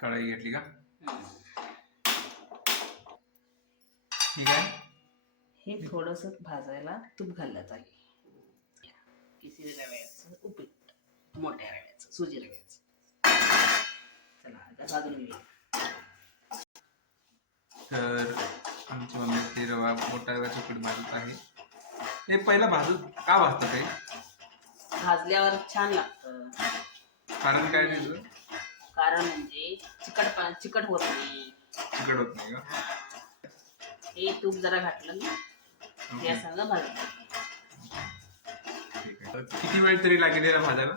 कढई घेतली का? ठीक आहे. हे थोडस भाजायला तूप घाललं पाहिजे. किती रव्याचं उपीट, मोठ्या रव्याचं, सुजी रव्याचं. चला आता भाजून घेऊया. तर आमची मम्मी ते रवा मोठा रव्याचं पीठ भाजत आहे. हे पहिला का भाजतात ते? भाजल्यावर छान लागतं. कारण काय त्याचं? कारण म्हणजे चिकट होत नाही. चिकट होत नाही का? हे तूप जरा घातलं ना या सगळं भाजलं. ठीक आहे. किती वेळ तरी लागेल याला भाजायला?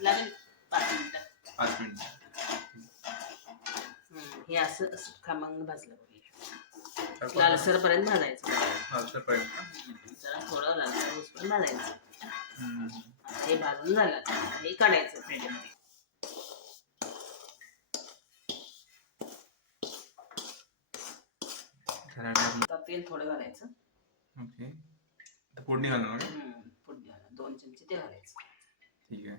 लागेल 5 मिनिटं. 5 मिनिटं. हे असं खमंग भाजलं पाहिजे. लालसर पर्यंत भाजायचं. लालसर पर्यंत जरा थोडं लालसर होईपर्यंत भाजायचं. हे भाजून झालं हे काढायचं प्लेटमध्ये. तेल थोडं घालायचं. ओके. फोडणी घालणार? फोडणी घाला. 2 चमचे तेल घालायचं. ठीक आहे.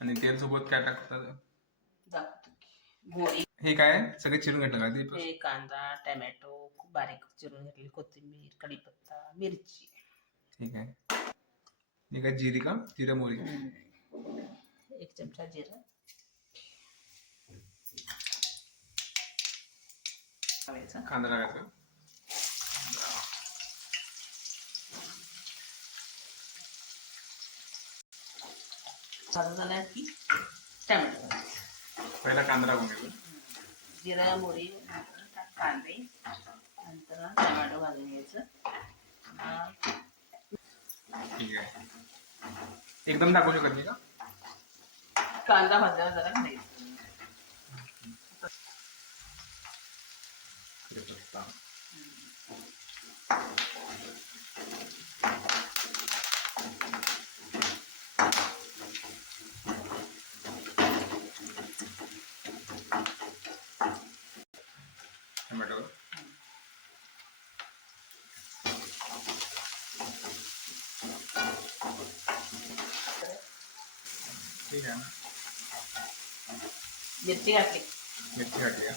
आणि तेल सोबत काय टाकतात? दाखवतो. मोहरी. हे काय सगळे चिरून घेतलं का? हे कांदा, टोमॅटो खूप बारीक चिरून घेतलेली, कोथिंबीर, कढीपत्ता, मिरची. ठीक आहे. हे काय जिरी का? जिरा मोहरी. 1 चमचा जिरा. कांदा टाकायचा. भाजून झाला की टोमॅटो. पहिला कांदा टाकून घ्यायचा. जिरा मोहरी, कांदे, नंतर टोमॅटो भाजून घ्यायचं. ठीक आहे. एकदम टाकू शकत नाही का? कांदा भाजल्यावर जरा घालायचं. टोमॅटो. ठीक आहे ना. मिरची घातली. मिरची घातली का?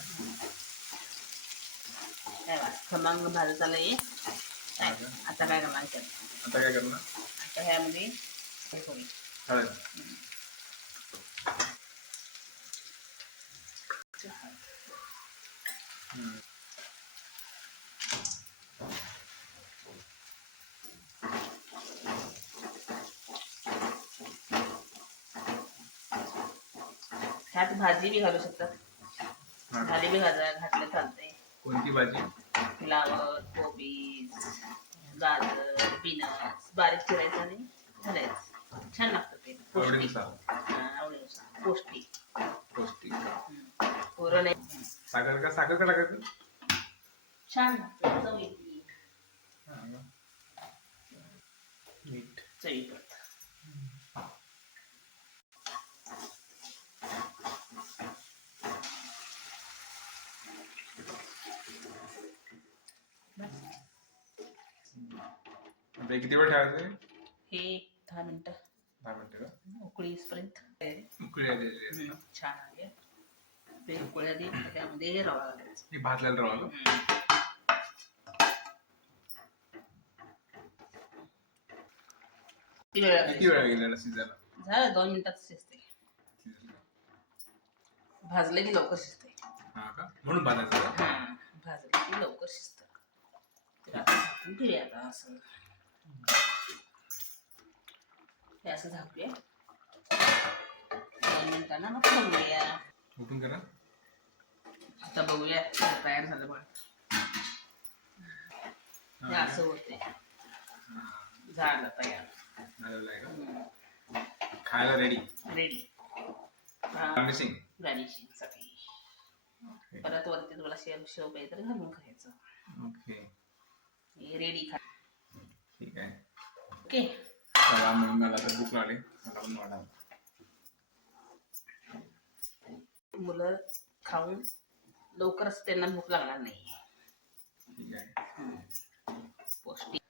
खमंग भाजत आलं हे. आता काय करणार? आता काय करणार? आता ह्यामध्ये हळद. ह्यात भाजी बी घालू शकतात. भाजी बी घातलं चालतंय. कोणती भाजी? फ्लावर, कोबी, गाजर, बीनस बारीक चिरायचं आणि घालायचं. छान लागतं ते. आवडीनुसार. पौष्टिक. पुरण आहे. साखर का टाकायचं? छान लागतं. चव येते. मीठ. चवीपुरतं. किती वेळ ठेवायचं? हे 10 मिनिटं. 10 मिनिटं का? उकळी येईपर्यंत. उकळी आली. छान आली. ते उकळी आली त्यामध्ये रवा घालायचा. हे भाजलेला रवा का? किती वेळ लागेल शिजायला? झालं 2 मिनिटात शिजते. भाजले की लवकर शिजते. हा का? म्हणून भाजायचं का? भाजले की लवकर शिजतं. झाकून ठेवूया आता असं. हे असं झाकूया. 2 मिनिटांना मग बघूया. उठून करा. आता बघूया तयार झालं बघ. हे असं होते. झालं तयार. खायला रेडी. गार्निशिंग साठी. परत वरती तुला शेव पाहिजे तर घालून खायचं. ओके. रेडी खा. ठीक आहे. ओके. मला तर भूक लागली. मला पण वाढा. मुलं खाऊन लवकरच त्यांना भूक लागणार नाही. ठीक आहे. पौष्टिक.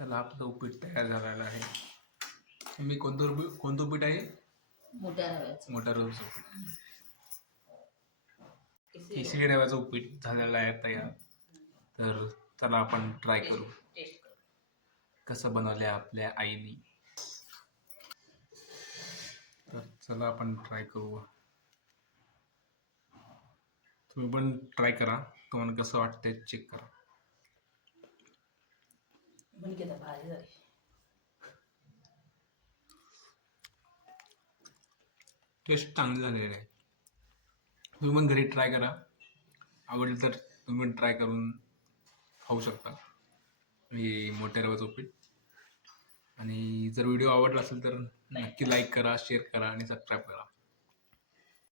चला आपलं उपीट तयार झालेलं आहे. मी कोणतं उपीट आहे? मोठ्या रव्याचं. मोठ्या रव्याचं उपीट. केसरी केसरी रव्याचं उपीट झालेलं आहे तयार. तर चला आपण ट्राय करू टेस्ट करू. कसं बनवलं आहे आपल्या आईने. तर चला आपण ट्राय करू. तुम्ही पण ट्राय करा, तुम्हाला कसं वाटतंय चेक करा. पण किती भारी झाली. टेस्ट चांगली झालेली आहे. तुम्ही पण घरी ट्राय करा. आवडलं तर तुम्ही पण ट्राय करून खाऊ शकता हे मोठ्या रव्याचं उपीट. आणि जर व्हिडिओ आवडला असेल तर नक्की लाईक करा, शेअर करा आणि सबस्क्राईब करा.